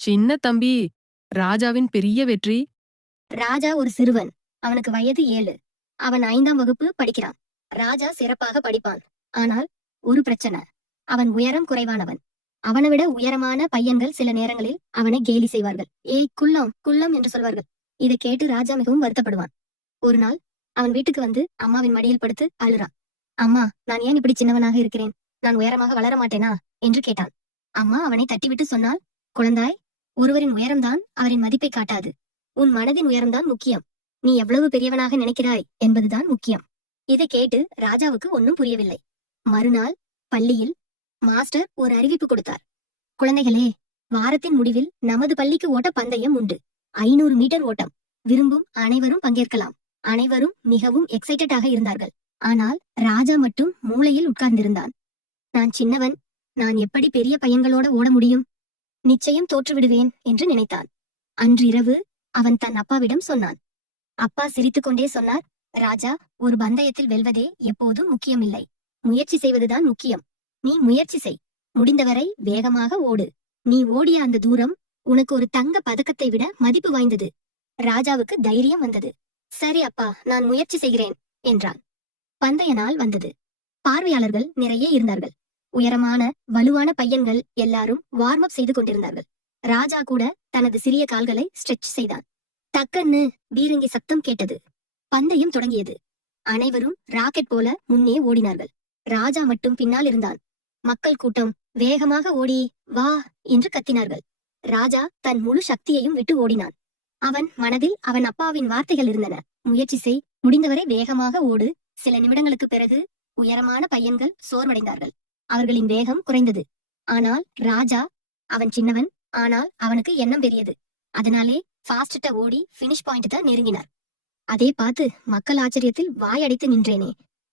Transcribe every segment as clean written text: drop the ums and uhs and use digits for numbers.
சின்ன தம்பி, ராஜாவின் பெரிய வெற்றி. ராஜா ஒரு சிறுவன். அவனுக்கு வயது 7. அவன் 5ஆம் வகுப்பு படிக்கிறான். ராஜா சிறப்பாக படிப்பான். ஆனால் ஒரு பிரச்சனை. அவன் உயரம் குறைவானவன். அவனை விட உயரமான பையன்கள் சில நேரங்களில் அவனை கேலி செய்வார்கள். ஏய் குள்ளம் குள்ளம் என்று சொல்வார்கள். இதை கேட்டு ராஜா மிகவும் வருத்தப்படுவான். ஒரு நாள் அவன் வீட்டுக்கு வந்து அம்மாவின் மடியில் படுத்து அழுறான். அம்மா, நான் ஏன் இப்படி சின்னவனாக இருக்கிறேன்? நான் உயரமாக வளர மாட்டேனா என்று கேட்டான். அம்மா அவனை தட்டிவிட்டு சொன்னாள், குழந்தாய், ஒருவரின் உயரம்தான் அவரின் மதிப்பை காட்டாது. உன் மனதின் உயரம்தான் முக்கியம். நீ எவ்வளவு பெரியவனாக நினைக்கிறாய் என்பதுதான் முக்கியம். இதை கேட்டு ராஜாவுக்கு ஒன்னும் புரியவில்லை. மறுநாள் பள்ளியில் மாஸ்டர் ஒரு அறிவிப்பு கொடுத்தார். குழந்தைகளே, வாரத்தின் முடிவில் நமது பள்ளிக்கு ஓட்ட பந்தயம் உண்டு. 500 மீட்டர் ஓட்டம். விரும்பும் அனைவரும் பங்கேற்கலாம். அனைவரும் மிகவும் எக்ஸைட்டடாக இருந்தார்கள். ஆனால் ராஜா மட்டும் மூலையில் உட்கார்ந்திருந்தான். நான் சின்னவன், நான் எப்படி பெரிய பையன்களோட ஓட முடியும்? நிச்சயம் தோற்றுவிடுவேன் என்று நினைத்தான். அன்று இரவு அவன் தன் அப்பாவிடம் சொன்னான். அப்பா சிரித்துக்கொண்டே சொன்னார், ராஜா, ஒரு பந்தயத்தில் வெல்வதே எப்போதும் முக்கியமில்லை. முயற்சி செய்வதுதான் முக்கியம். நீ முயற்சி செய். முடிந்தவரை வேகமாக ஓடு. நீ ஓடிய அந்த தூரம் உனக்கு ஒரு தங்க பதக்கத்தை விட மதிப்பு வாய்ந்தது. ராஜாவுக்கு தைரியம் வந்தது. சரி அப்பா, நான் முயற்சி செய்கிறேன் என்றான். பந்தய நாள் வந்தது. பார்வையாளர்கள் நிறைய இருந்தார்கள். உயரமான வலுவான பையன்கள் எல்லாரும் வார்ம் அப் செய்து கொண்டிருந்தார்கள். ராஜா கூட தனது சிறிய கால்களை ஸ்ட்ரெச் செய்தான். டக்குன்னு பீரங்கி சத்தம் கேட்டது. பந்தயம் தொடங்கியது. அனைவரும் ராக்கெட் போல முன்னே ஓடினார்கள். ராஜா மட்டும் பின்னால் இருந்தான். மக்கள் கூட்டம் வேகமாக ஓடி வா என்று கத்தினார்கள். ராஜா தன் முழு சக்தியையும் விட்டு ஓடினான். அவன் மனதில் அவன் அப்பாவின் வார்த்தைகள் இருந்தன. முயற்சி செய், முடிந்தவரை வேகமாக ஓடு. சில நிமிடங்களுக்கு பிறகு உயரமான பையன்கள் சோர்வடைந்தார்கள். அவர்களின் வேகம் குறைந்தது. ஆனால் ராஜா, அவன் சின்னவன், ஆனால் அவனுக்கு எண்ணம் பெரியது. அதனாலே ஃபாஸ்டா ஓடி பினிஷ் பாயிண்ட் தான் நெருங்கினார். அதே பார்த்து மக்கள் ஆச்சரியத்தில் வாயடைத்து நின்றேனே.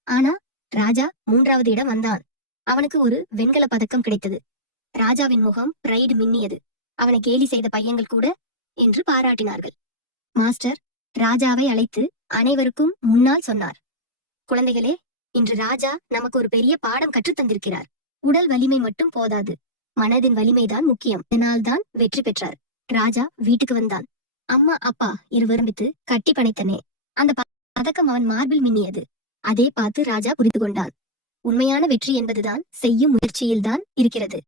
ஆனா ராஜா 3வது இடம் வந்தான். அவனுக்கு ஒரு வெண்கல பதக்கம் கிடைத்தது. ராஜாவின் முகம் பிரைடு மின்னியது. அவனை கேலி செய்த பையன்கள் கூட என்று பாராட்டினார்கள். மாஸ்டர் ராஜாவை அழைத்து அனைவருக்கும் முன்னால் சொன்னார். குழந்தைகளே, இன்று ராஜா நமக்கு ஒரு பெரிய பாடம் கற்றுத் தந்திருக்கிறார். உடல் வலிமை மட்டும் போதாது, மனதின் வலிமைதான் முக்கியம். இதனால்தான் வெற்றி பெற்றார். ராஜா வீட்டுக்கு வந்தான். அம்மா அப்பா இருவரும் வித்து கட்டி பணைத்தனே. அந்த பதக்கம் அவன் மார்பில் மின்னியது. அதே பார்த்து ராஜா புரிந்து கொண்டான். உண்மையான வெற்றி என்பதுதான் செய்யும் முயற்சியில்தான் இருக்கிறது.